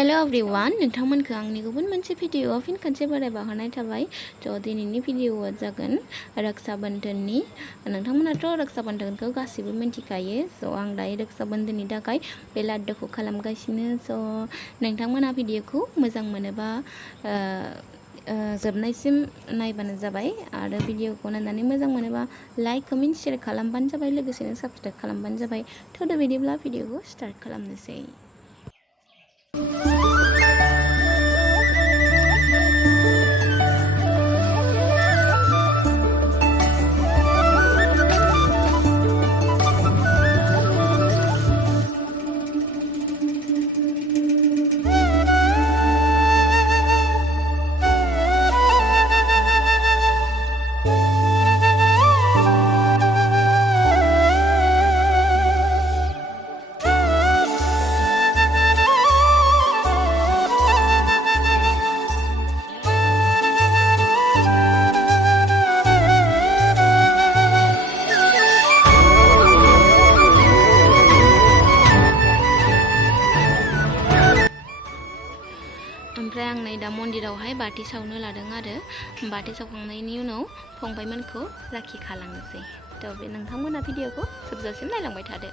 Hello everyone नोंथांमोनखौ आंनि गुबुन मोनसे भिडिअआव फिन खनसे बराय बावहरनाय थाबाय। दिनैनि भिडिअआ जागोन रक्षा बन्धननि। नोंथांमोनाथ' रक्षा बन्धनखौ गासिबो मिथिखायो। आं दायो रक्षा बन्धननि थाखाय बे लाड्डुखौ खालामगासिनो। नोंथांमोना भिडिअखौ मोजां मोनोबा जोबनायसिम नायबानो जाबाय आरो भिडिअखौ नायनानै मोजां मोनोबा लाइक कमेन्ट शेयार खालामबानो जाबाय, लोगोसेनो साबस्क्राइब खालामबानो जाबाय। थ' बिदिब्ला भिडिअखौ स्टार्ट खालामनोसै। ओमफ्राय आं नै दा मन्दिरावहाय बाथि सावनो लादों आरो बाथि सावखांनायनि उनाव फंबायमोनखौ राखि खालामनोसै। बे नोंथांमोना भिडिअखौ जोबजासिम नायलांबाय थादो।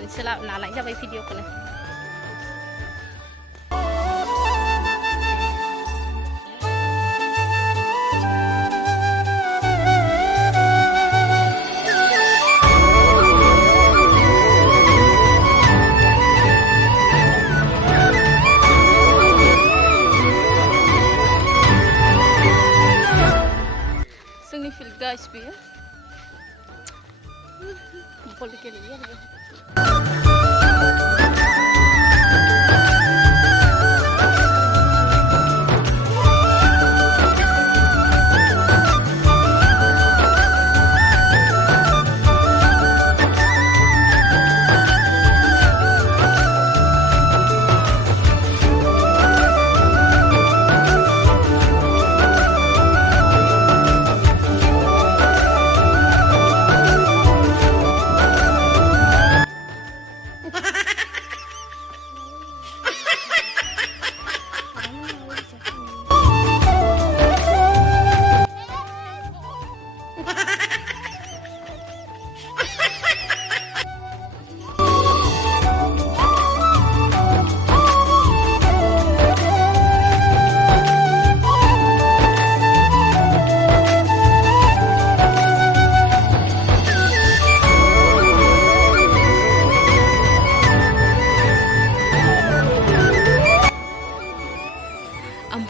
होननानैसो लानाय जाबाय भिडिअखौनो जोंनि फिल्ड गाइस बेयो बल गेलेयो आरो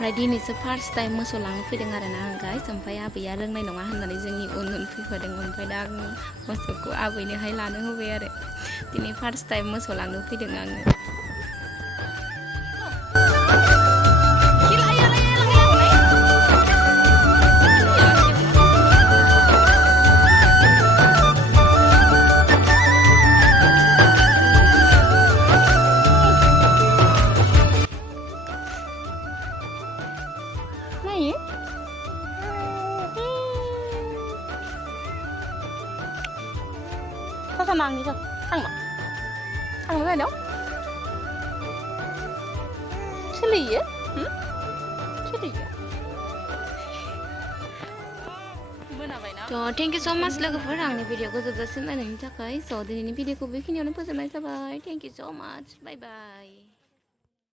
ओमफ्राय दिनैसो फार्स्ट टाइम मोसौ लांनो फैदों आरोना आं गाइस ओमफ्राय आबैया रोंनाय नङा होननानै जोंनि उन फैफादों ओमफ्राय दा आं मोसौखौ आबैनोहाय लानो होबाय आरो दिनै फार्स्ट टाइम मोसौ लांनो फैदों आङो sama ang nito. Ang mo. Ang mo gano? Chili ya? Chili ya? So, thank you so much लोगोफोर आंनि भिडिअखौ जोबजासिम नायनायनि थाखाय। So, दिनैनि भिडिअखौ बेखिनियावनो फोजोबनाय जाबाय. Thank you so much. Bye bye.